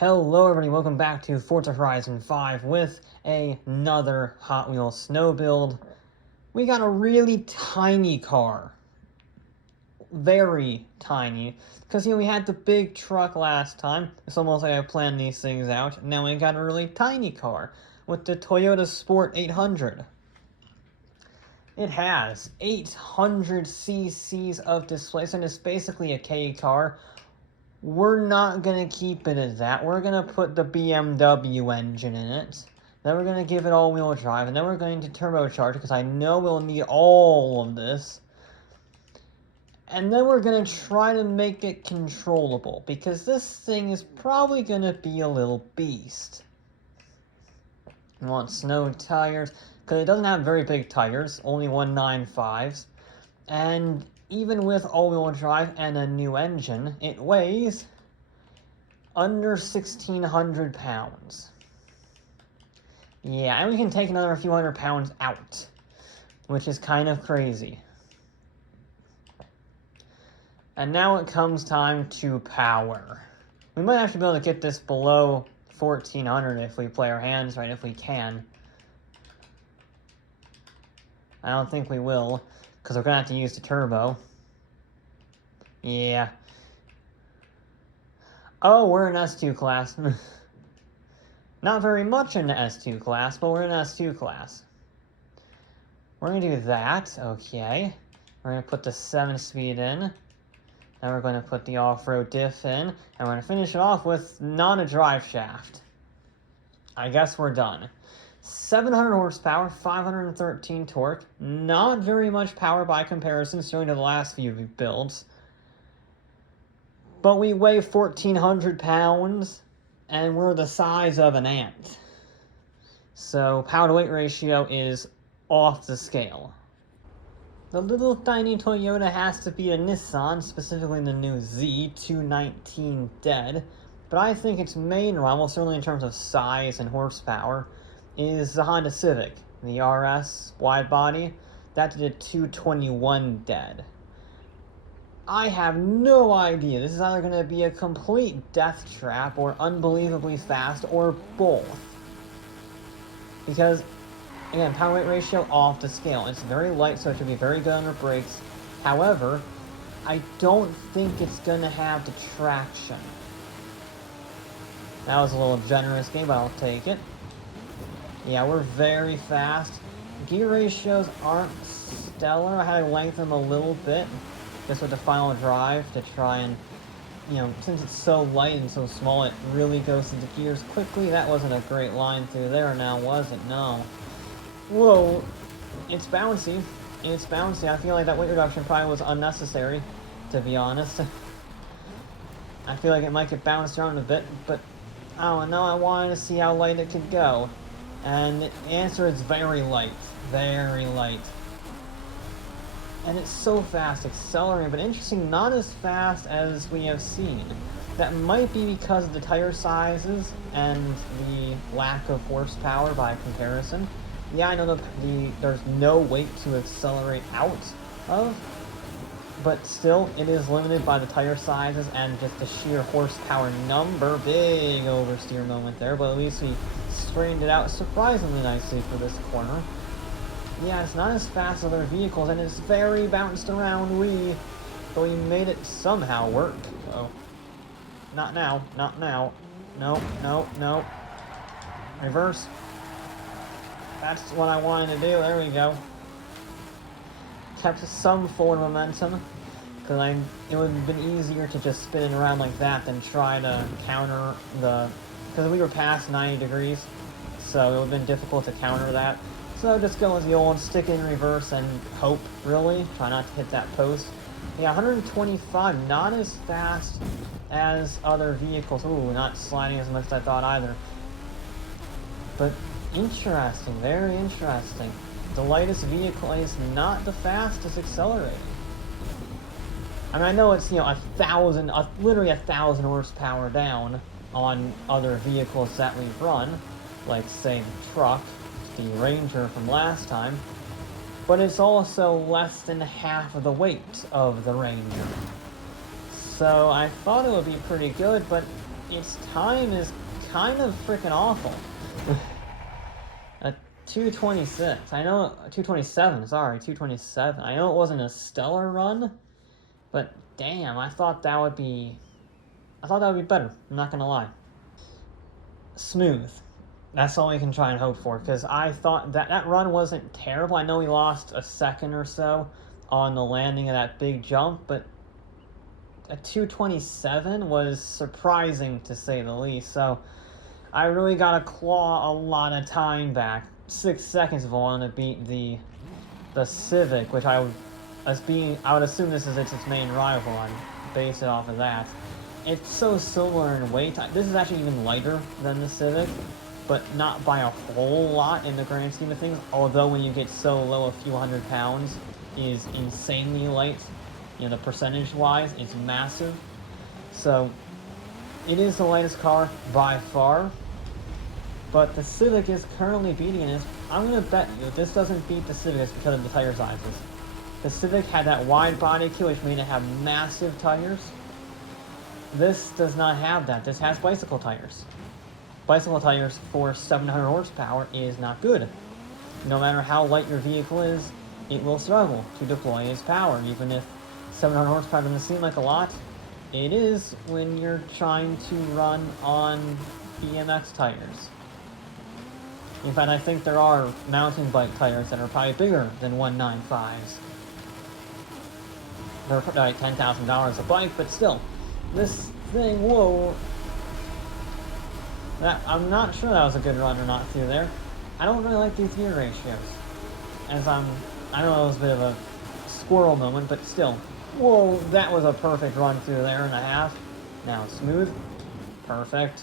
Hello everybody, welcome back to Forza Horizon 5 with another Hot Wheels snow build. We got a really tiny car. Very tiny. Because, we had the big truck last time. It's almost like I planned these things out. Now we got a really tiny car with the Toyota Sport 800. It has 800 cc's of displacement. It's basically a KEI car. We're not going to keep it as that. We're going to put the BMW engine in it. Then we're going to give it all-wheel drive. And then we're going to turbocharge it, because I know we'll need all of this. And then we're going to try to make it controllable, because this thing is probably going to be a little beast. We want snow tires, because it doesn't have very big tires, only 195s. And even with all-wheel drive and a new engine, it weighs under 1,600 pounds. Yeah, and we can take another few hundred pounds out, which is kind of crazy. And now it comes time to power. We might actually be able to get this below 1,400 if we play our hands right, if we can. I don't think we will, because we're going to have to use the turbo. Yeah. Oh, we're in S2 class. Not very much in the S2 class, but we're in S2 class. We're going to do that. Okay. We're going to put the 7-speed in. Then we're going to put the off-road diff in. And we're going to finish it off with not a drive shaft. I guess we're done. 700 horsepower, 513 torque. Not very much power by comparison, certainly to the last few builds. But we weigh 1,400 pounds, and we're the size of an ant. So power-to-weight ratio is off the scale. The little tiny Toyota has to beat a Nissan, specifically the new Z219 Dead. But I think its main rival, certainly in terms of size and horsepower, is the Honda Civic, the RS wide body. That did a 221 Dead. I have no idea. This is either going to be a complete death trap or unbelievably fast or both. Because, again, power weight ratio off the scale. It's very light, so it should be very good on the brakes. However, I don't think it's going to have the traction. That was a little generous game, but I'll take it. Yeah, we're very fast. Gear ratios aren't stellar. I had to lengthen them a little bit, just with the final drive to try and, since it's so light and so small, it really goes into gears quickly. That wasn't a great line through there now, was it? No. Whoa. It's bouncy. It's bouncy. I feel like that weight reduction probably was unnecessary, to be honest. I feel like it might get bounced around a bit, but I don't know. I wanted to see how light it could go. And the answer is very light. Very light. And it's so fast, accelerating, but interesting, not as fast as we have seen. That might be because of the tire sizes and the lack of horsepower by comparison. Yeah, I know there's no weight to accelerate out of, but still, it is limited by the tire sizes and just the sheer horsepower number. Big oversteer moment there, but at least we straightened it out surprisingly nicely for this corner. Yeah, it's not as fast as other vehicles, and it's very bounced around, but we made it somehow work. Oh. Not now, not now. No, no, no. Reverse. That's what I wanted to do, there we go. Kept some forward momentum, because it would have been easier to just spin it around like that than try to counter because we were past 90 degrees, so it would have been difficult to counter that. So just go with the old stick in reverse and hope, really. Try not to hit that post. Yeah, 125, not as fast as other vehicles. Ooh, not sliding as much as I thought either. But interesting, very interesting. The lightest vehicle is not the fastest accelerating. I mean, I know it's, literally 1,000 horsepower down on other vehicles that we've run, like, say, the truck, the Ranger from last time, but it's also less than half of the weight of the Ranger. So I thought it would be pretty good, but its time is kind of freaking awful. A 226. I know 227. Sorry, 227. I know it wasn't a stellar run, but damn, I thought that would be better. I'm not gonna lie. Smooth. That's all we can try and hope for, because I thought that run wasn't terrible. I know we lost a second or so on the landing of that big jump, but a 227 was surprising to say the least. So I really got to claw a lot of time back. 6 seconds of all to beat the Civic, which I would assume this is its main rival. I base it off of that. It's so similar in weight. This is actually even lighter than the Civic, but not by a whole lot in the grand scheme of things. Although when you get so low, a few hundred pounds is insanely light. You know, the percentage-wise, it's massive. So it is the lightest car by far. But the Civic is currently beating it. I'm going to bet you if this doesn't beat the Civic, it's because of the tire sizes. The Civic had that wide body kit, which made it have massive tires. This does not have that. This has bicycle tires. Bicycle tires for 700 horsepower is not good. No matter how light your vehicle is, it will struggle to deploy its power. Even if 700 horsepower doesn't seem like a lot, it is when you're trying to run on BMX tires. In fact, I think there are mountain bike tires that are probably bigger than 195s. They're probably like $10,000 a bike, but still, this thing, whoa. I'm not sure that was a good run or not through there. I don't really like these gear ratios. I know it was a bit of a squirrel moment, but still. Whoa, that was a perfect run through there and a half. Now smooth. Perfect.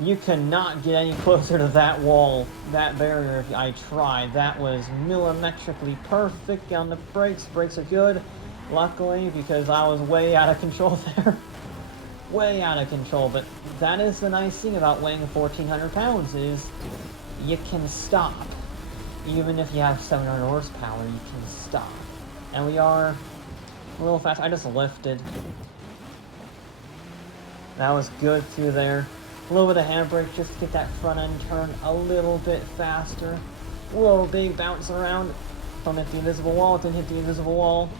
You cannot get any closer to that wall, that barrier if I tried. That was millimetrically perfect on the brakes. Brakes are good, luckily, because I was way out of control there. Way out of control, but that is the nice thing about weighing 1,400 pounds is you can stop. Even if you have 700 horsepower, you can stop. And we are a little fast. I just lifted. That was good through there. A little bit of handbrake just to get that front end turn a little bit faster. Whoa, big bounce around. Don't hit the invisible wall. Didn't hit the invisible wall.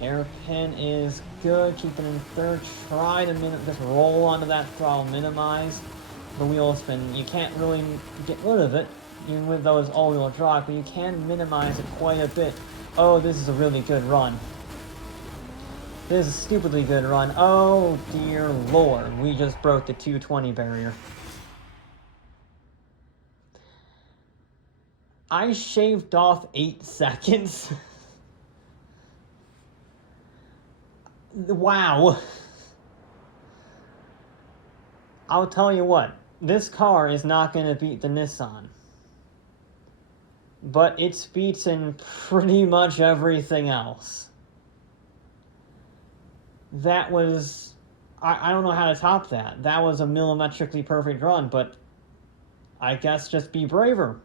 Hairpin is good. Keep it in third. Try to just roll onto that throttle. Minimize the wheel spin. You can't really get rid of it, even with those all-wheel drive, but you can minimize it quite a bit. Oh, this is a really good run. This is a stupidly good run. Oh, dear Lord. We just broke the 220 barrier. I shaved off 8 seconds. Wow. I'll tell you what. This car is not going to beat the Nissan. But it beats in pretty much everything else. That was... I don't know how to top that. That was a millimetrically perfect run, but I guess just be braver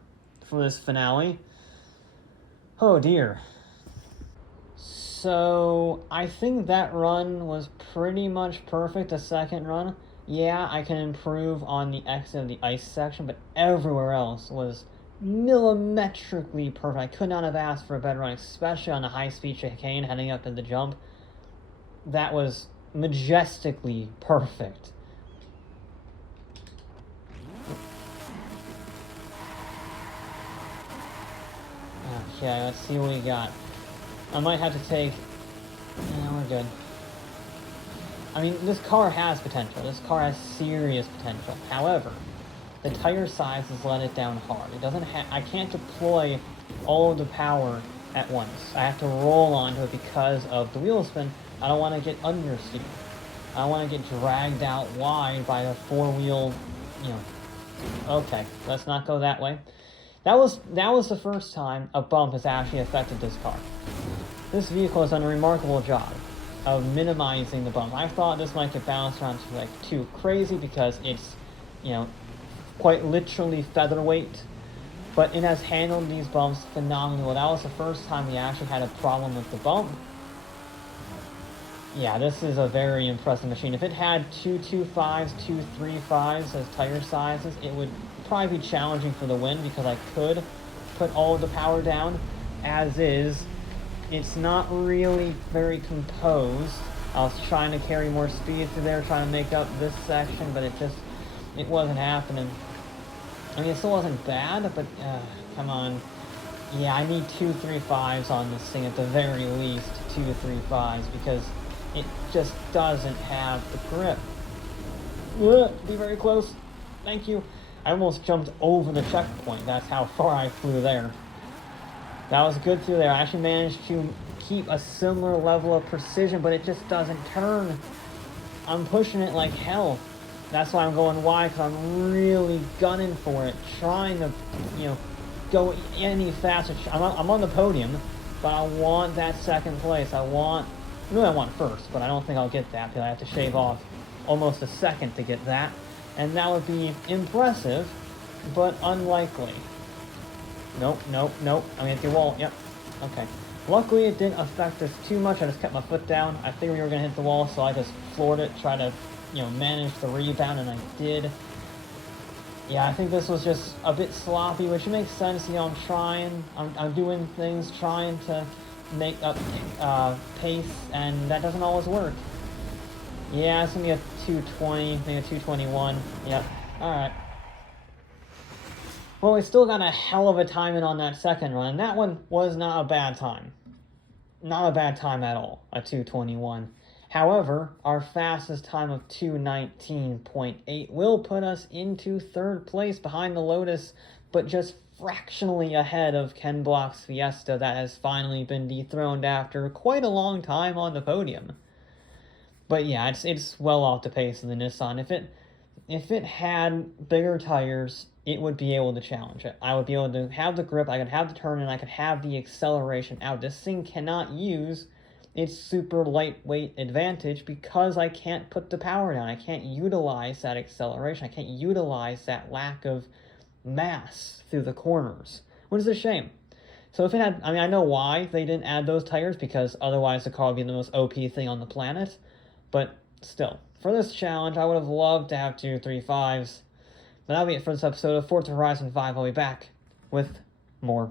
for this finale. Oh dear. So, I think that run was pretty much perfect, the second run. Yeah, I can improve on the exit of the ice section, but everywhere else was millimetrically perfect. I could not have asked for a better run, especially on a high-speed chicane heading up to the jump. That was majestically perfect. Okay, let's see what we got. I might have to take... Yeah, we're good. I mean, this car has potential. This car has serious potential. However, the tire size has let it down hard. It doesn't I can't deploy all of the power at once. I have to roll onto it because of the wheel spin. I don't want to get understeered. I don't want to get dragged out wide by the four-wheel, Okay, let's not go that way. That was the first time a bump has actually affected this car. This vehicle has done a remarkable job of minimizing the bump. I thought this might get bounced around too crazy because it's, quite literally featherweight. But it has handled these bumps phenomenally well. That was the first time we actually had a problem with the bump. Yeah, this is a very impressive machine. If it had 225s, 235s as tire sizes, it would probably be challenging for the win because I could put all of the power down. As is, it's not really very composed. I was trying to carry more speed through there, trying to make up this section, but it wasn't happening. I mean, it still wasn't bad, but come on. Yeah, I need 235s on this thing at the very least, 235s, because it just doesn't have the grip. Be very close. Thank you. I almost jumped over the checkpoint. That's how far I flew there. That was good through there. I actually managed to keep a similar level of precision, but it just doesn't turn. I'm pushing it like hell. That's why I'm going wide, because I'm really gunning for it, trying to, go any faster. I'm on the podium, but I want that second place. I want first, but I don't think I'll get that because I have to shave off almost a second to get that. And that would be impressive, but unlikely. Nope. I'm gonna hit the wall. Yep. Okay. Luckily, it didn't affect us too much. I just kept my foot down. I figured we were gonna hit the wall, so I just floored it, try to, manage the rebound, and I did. Yeah, I think this was just a bit sloppy, which makes sense. I'm trying. I'm doing things, trying to make up pace, and that doesn't always work. Yeah, it's gonna be a 220, maybe a 221. Yep. Alright. Well, we still got a hell of a timing on that second run, and that one was not a bad time. Not a bad time at all, a 221. However, our fastest time of 219.8 will put us into third place behind the Lotus, but just fractionally ahead of Ken Block's Fiesta that has finally been dethroned after quite a long time on the podium. But yeah, it's well off the pace of the Nissan. If it had bigger tires, it would be able to challenge it. I would be able to have the grip, I could have the turn, and I could have the acceleration out. This thing cannot use its super lightweight advantage because I can't put the power down. I can't utilize that acceleration. I can't utilize that lack of mass through the corners, which is a shame. So if it had, I know why they didn't add those tires, because otherwise the car would be the most OP thing on the planet. But still, for this challenge, I would have loved to have 235s. But that'll be it for this episode of Forza Horizon 5. I'll be back with more